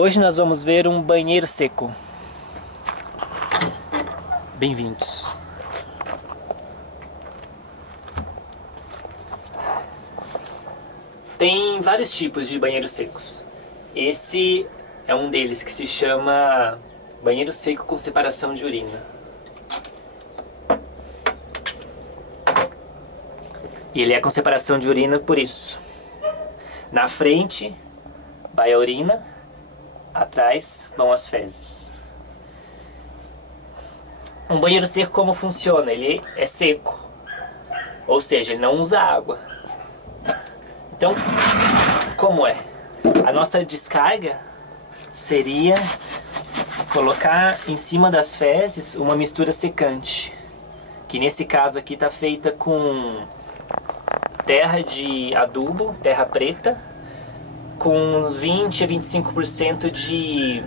Hoje nós vamos ver um banheiro seco. Bem-vindos. Tem vários tipos de banheiros secos. Esse é um deles que se chama banheiro seco com separação de urina. E ele é com separação de urina por isso. Na frente vai a urina, atrás vão as fezes. Um banheiro seco como funciona? Ele é seco, ou seja, ele não usa água. Então, como é? A nossa descarga seria colocar em cima das fezes uma mistura secante, que nesse caso aqui está feita com terra de adubo, terra preta, com 20 a 25% de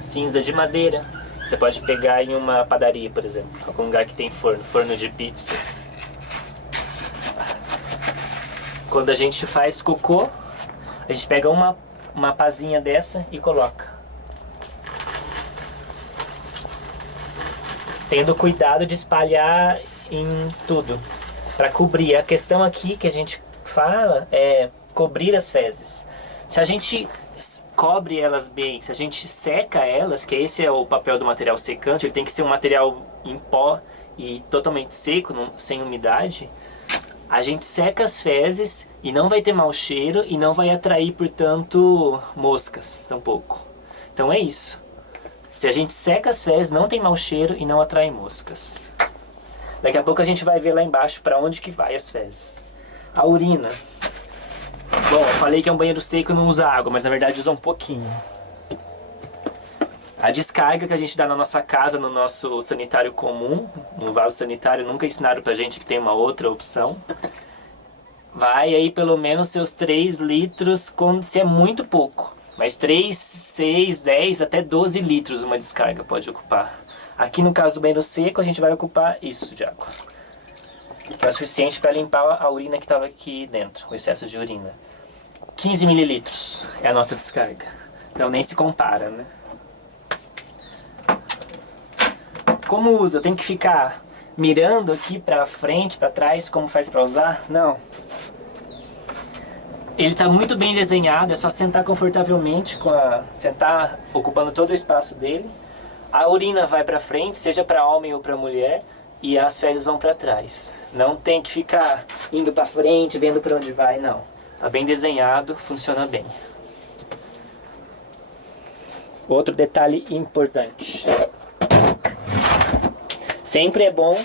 cinza de madeira. Você pode pegar em uma padaria, por exemplo, algum lugar que tem forno de pizza. Quando a gente faz cocô, a gente pega uma pazinha dessa e coloca. Tendo cuidado de espalhar em tudo, para cobrir. A questão aqui que a gente fala é cobrir as fezes. Se a gente cobre elas bem, se a gente seca elas, que esse é o papel do material secante, ele tem que ser um material em pó e totalmente seco, sem umidade. A gente seca as fezes e não vai ter mau cheiro e não vai atrair, portanto, moscas, tampouco. Então é isso. Se a gente seca as fezes, não tem mau cheiro e não atrai moscas. Daqui a pouco a gente vai ver lá embaixo para onde que vai as fezes. A urina. Bom, eu falei que é um banheiro seco e não usa água, mas na verdade usa um pouquinho. A descarga que a gente dá na nossa casa, no nosso sanitário comum, no vaso sanitário, nunca ensinaram pra gente que tem uma outra opção. Vai aí pelo menos seus 3 litros, se é muito pouco. Mas 3, 6, 10, até 12 litros uma descarga pode ocupar. Aqui no caso do banheiro seco, a gente vai ocupar isso de água, que é o suficiente para limpar a urina que estava aqui dentro, o excesso de urina. 15 mililitros é a nossa descarga. Então nem se compara, né? Como usa? Eu tenho que ficar mirando aqui para frente, para trás, como faz para usar? Não. Ele está muito bem desenhado, é só sentar confortavelmente, sentar ocupando todo o espaço dele. A urina vai para frente, seja para homem ou para mulher, e as fezes vão para trás. Não tem que ficar indo para frente, vendo para onde vai, não. Tá bem desenhado, funciona bem. Outro detalhe importante. Sempre é bom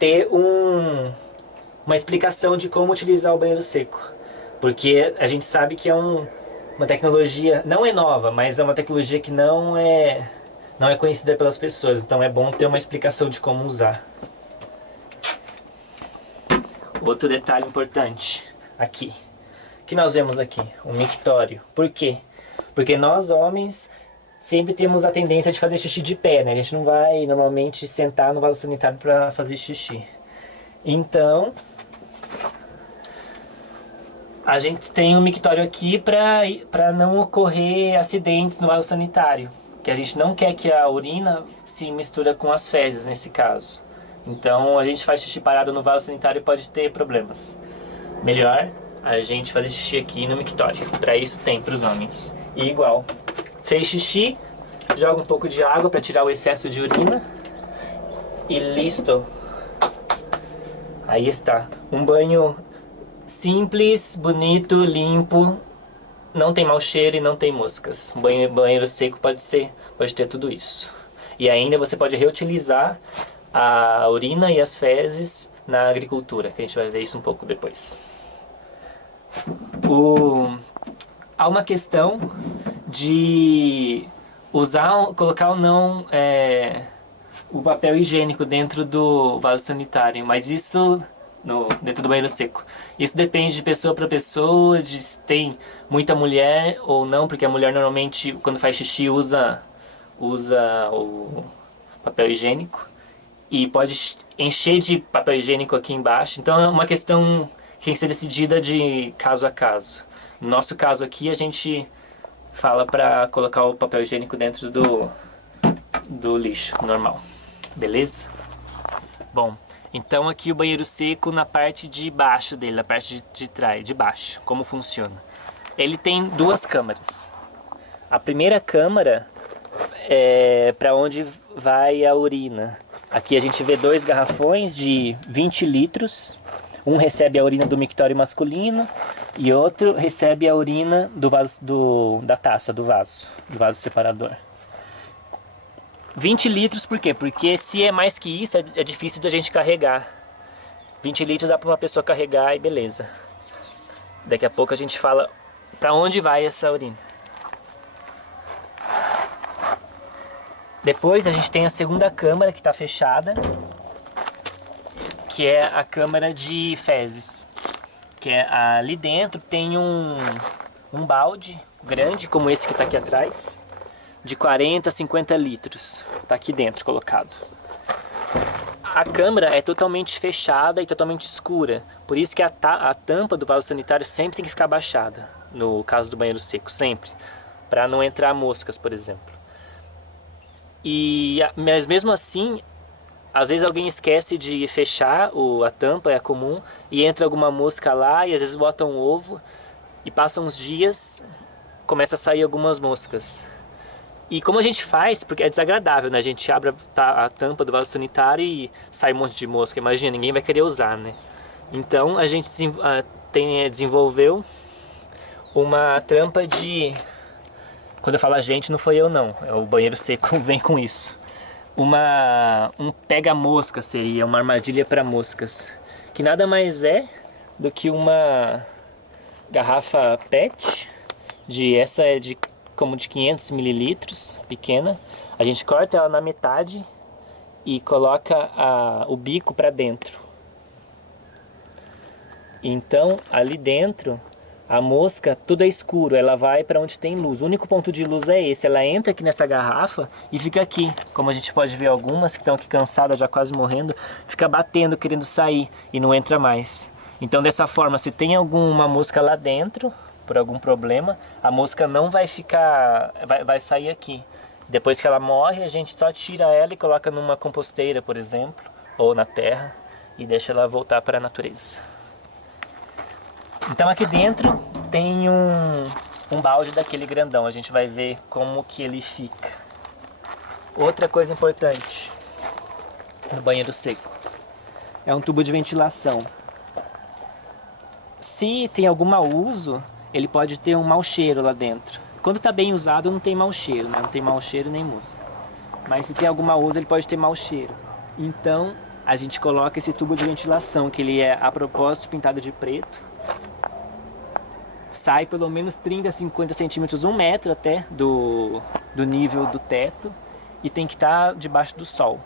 ter uma explicação de como utilizar o banheiro seco. Porque a gente sabe que é uma tecnologia, não é nova, mas é uma tecnologia que não é conhecida pelas pessoas. Então é bom ter uma explicação de como usar. Outro detalhe importante, aqui. O que nós vemos aqui? Um mictório. Por quê? Porque nós, homens, sempre temos a tendência de fazer xixi de pé, né? A gente não vai, normalmente, sentar no vaso sanitário para fazer xixi. Então, a gente tem um mictório aqui para não ocorrer acidentes no vaso sanitário. Que a gente não quer que a urina se misture com as fezes, nesse caso. Então, a gente faz xixi parado no vaso sanitário e pode ter problemas. Melhor a gente fazer xixi aqui no mictório. Para isso tem para os homens. E igual. Fez xixi, joga um pouco de água para tirar o excesso de urina. E listo. Aí está. Um banho simples, bonito, limpo. Não tem mau cheiro e não tem moscas. Um banheiro seco pode ter tudo isso. E ainda você pode reutilizar a urina e as fezes na agricultura, que a gente vai ver isso um pouco depois. Há uma questão de colocar ou não o papel higiênico dentro do vaso sanitário, mas isso dentro do banheiro seco. Isso depende de pessoa para pessoa, de se tem muita mulher ou não, porque a mulher normalmente quando faz xixi usa o papel higiênico e pode encher de papel higiênico aqui embaixo. Então é uma questão que tem que ser decidida de caso a caso. No nosso caso aqui, a gente fala pra colocar o papel higiênico dentro do lixo normal. Beleza? Bom, então aqui o banheiro seco na parte de baixo dele, na parte de trás, de baixo. Como funciona? Ele tem duas câmaras. A primeira câmara é para onde vai a urina. Aqui a gente vê dois garrafões de 20 litros. Um recebe a urina do mictório masculino e outro recebe a urina do vaso, da taça, do vaso separador. 20 litros por quê? Porque se é mais que isso é difícil da gente carregar. 20 litros dá para uma pessoa carregar e beleza. Daqui a pouco a gente fala para onde vai essa urina. Depois a gente tem a segunda câmara que está fechada, que é a câmara de fezes. Que é ali dentro tem um balde grande, como esse que está aqui atrás, de 40, 50 litros. Está aqui dentro colocado. A câmara é totalmente fechada e totalmente escura. Por isso que a tampa do vaso sanitário sempre tem que ficar baixada. No caso do banheiro seco, sempre. Para não entrar moscas, por exemplo. Mas mesmo assim, às vezes alguém esquece de fechar a tampa, é comum, e entra alguma mosca lá e às vezes bota um ovo e passa uns dias, começa a sair algumas moscas. E como a gente faz, porque é desagradável, né? A gente abre a tampa do vaso sanitário e sai um monte de mosca. Imagina, ninguém vai querer usar, né? Então a gente desenvolveu uma tampa de... Quando eu falo a gente, não foi eu não, o banheiro seco vem com isso. Um pega-mosca seria, uma armadilha para moscas, que nada mais é do que uma garrafa PET, essa é como de 500 mililitros, pequena. A gente corta ela na metade e coloca o bico para dentro. Então ali dentro a mosca, tudo é escuro, ela vai para onde tem luz. O único ponto de luz é esse, ela entra aqui nessa garrafa e fica aqui. Como a gente pode ver algumas que estão aqui cansadas, já quase morrendo, fica batendo, querendo sair e não entra mais. Então dessa forma, se tem alguma mosca lá dentro, por algum problema, a mosca não vai ficar, vai sair aqui. Depois que ela morre, a gente só tira ela e coloca numa composteira, por exemplo, ou na terra, e deixa ela voltar para a natureza. Então aqui dentro tem um balde daquele grandão, a gente vai ver como que ele fica. Outra coisa importante no banheiro seco é um tubo de ventilação. Se tem algum mau uso, ele pode ter um mau cheiro lá dentro. Quando está bem usado não tem mau cheiro, né? Não tem mau cheiro nem música. Mas se tem algum mau uso ele pode ter mau cheiro. Então a gente coloca esse tubo de ventilação, que ele é a propósito pintado de preto. Sai pelo menos 30, 50 centímetros, 1 metro até do nível do teto. E tem que estar debaixo do sol.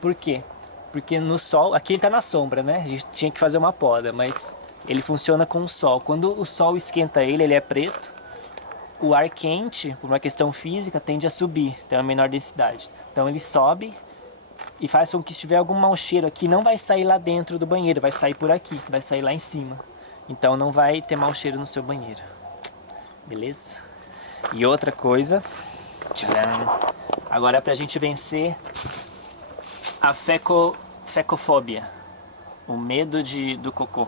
Por quê? Porque no sol, aqui ele está na sombra, né? A gente tinha que fazer uma poda, mas ele funciona com o sol. Quando o sol esquenta ele é preto. O ar quente, por uma questão física, tende a subir, tem uma menor densidade. Então ele sobe e faz com que se tiver algum mau cheiro aqui, não vai sair lá dentro do banheiro, vai sair por aqui, vai sair lá em cima. Então não vai ter mau cheiro no seu banheiro. Beleza? E outra coisa, tcharam, agora é pra gente vencer a fecofobia, o medo do cocô.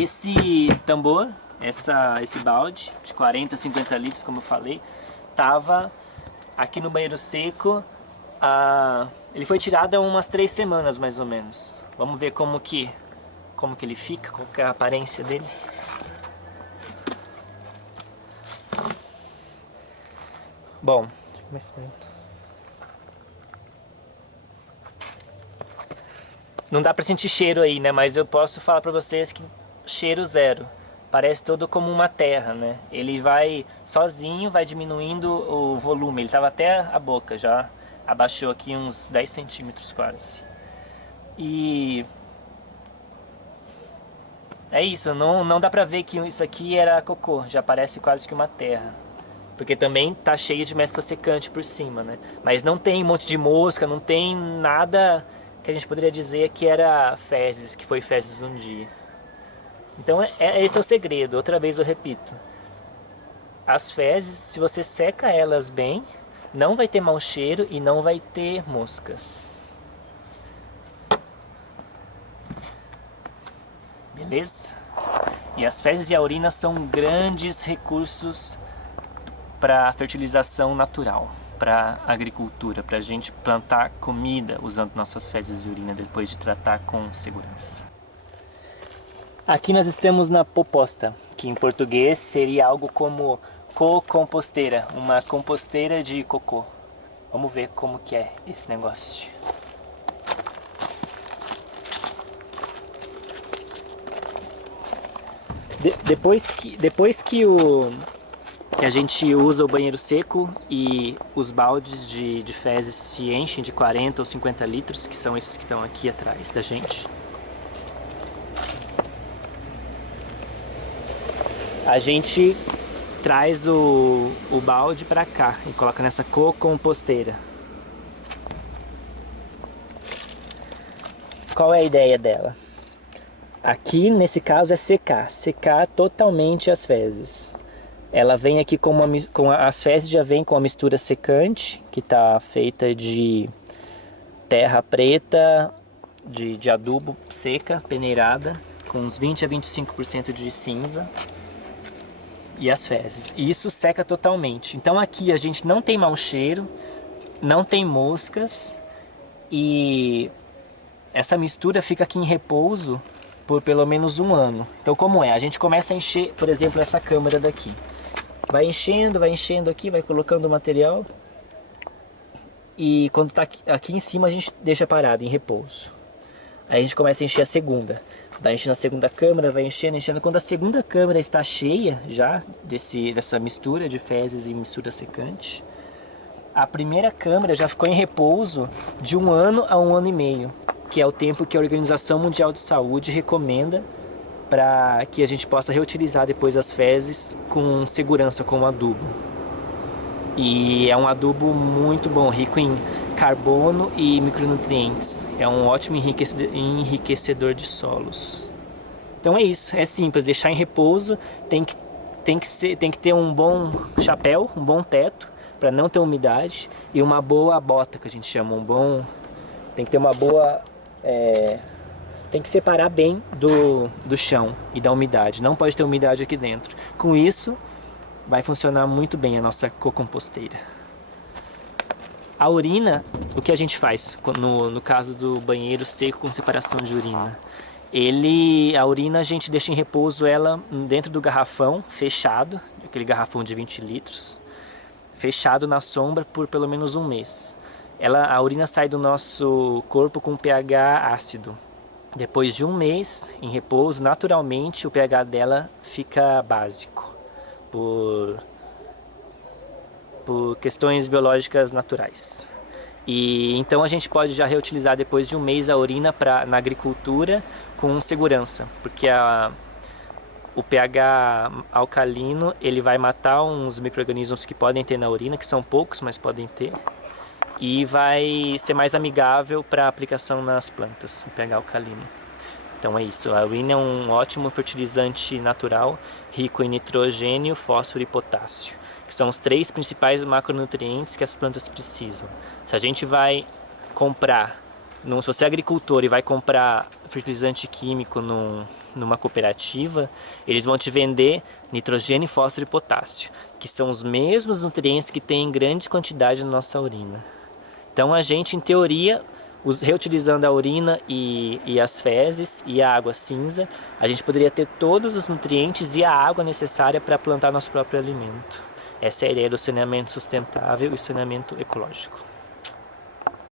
Esse tambor, esse balde de 40, 50 litros, como eu falei, tava aqui no banheiro seco. Ele foi tirado há umas 3 semanas mais ou menos. Vamos ver como que ele fica, qual que é a aparência dele. Bom, não dá pra sentir cheiro aí, né? Mas eu posso falar pra vocês que cheiro zero. Parece todo como uma terra, né? Ele vai sozinho, vai diminuindo o volume. Ele estava até a boca, já abaixou aqui uns 10 centímetros quase. E é isso, não dá pra ver que isso aqui era cocô, já parece quase que uma terra. Porque também tá cheio de mescla secante por cima, né? Mas não tem um monte de mosca, não tem nada que a gente poderia dizer que era fezes, que foi fezes um dia. Então esse é o segredo, outra vez eu repito. as fezes, se você seca elas bem, não vai ter mau cheiro e não vai ter moscas. Beleza? E as fezes e a urina são grandes recursos para fertilização natural, para agricultura, para a gente plantar comida usando nossas fezes e urina depois de tratar com segurança. Aqui nós estamos na poposta, que em português seria algo como co-composteira, uma composteira de cocô. Vamos ver como que é esse negócio. Depois que a gente usa o banheiro seco e os baldes de fezes se enchem de 40 ou 50 litros, que são esses que estão aqui atrás da gente, a gente traz o balde para cá e coloca nessa co-composteira. Qual é a ideia dela? Aqui, nesse caso, é secar totalmente as fezes. Ela vem aqui as fezes já vêm com a mistura secante, que está feita de terra preta, de adubo seca, peneirada, com uns 20 a 25% de cinza, e as fezes. E isso seca totalmente. Então aqui a gente não tem mau cheiro, não tem moscas, e essa mistura fica aqui em repouso por pelo menos um ano. Então como é? A gente começa a encher, por exemplo, essa câmara daqui. Vai enchendo aqui, vai colocando o material. E quando está aqui em cima a gente deixa parado, em repouso. Aí a gente começa a encher a segunda. Vai enchendo a segunda câmara, vai enchendo. Quando a segunda câmara está cheia já dessa mistura de fezes e mistura secante, a primeira câmara já ficou em repouso de 1 ano a 1 ano e meio. Que é o tempo que a Organização Mundial de Saúde recomenda para que a gente possa reutilizar depois as fezes com segurança como adubo. E é um adubo muito bom, rico em carbono e micronutrientes. É um ótimo enriquecedor de solos. Então é isso, é simples, deixar em repouso, tem que ter um bom chapéu, um bom teto para não ter umidade e uma boa bota, que a gente chama, tem que ter uma boa... tem que separar bem do chão e da umidade. Não pode ter umidade aqui dentro. Com isso, vai funcionar muito bem a nossa co-composteira. A urina, o que a gente faz no caso do banheiro seco com separação de urina? A urina a gente deixa em repouso ela dentro do garrafão fechado, aquele garrafão de 20 litros, fechado na sombra por pelo menos um mês. A urina sai do nosso corpo com pH ácido. Depois de um mês em repouso, naturalmente o pH dela fica básico, por questões biológicas naturais. E então a gente pode já reutilizar depois de um mês a urina na agricultura com segurança, porque o pH alcalino ele vai matar uns micro-organismos que podem ter na urina, que são poucos, mas podem ter. E vai ser mais amigável para aplicação nas plantas, o pH alcalino. Então é isso, a urina é um ótimo fertilizante natural, rico em nitrogênio, fósforo e potássio, que são os 3 principais macronutrientes que as plantas precisam. Se a gente vai comprar, se você é agricultor e vai comprar fertilizante químico numa cooperativa, eles vão te vender nitrogênio, fósforo e potássio, que são os mesmos nutrientes que tem em grande quantidade na nossa urina. Então a gente, em teoria, reutilizando a urina e as fezes e a água cinza, a gente poderia ter todos os nutrientes e a água necessária para plantar nosso próprio alimento. Essa é a ideia do saneamento sustentável e saneamento ecológico.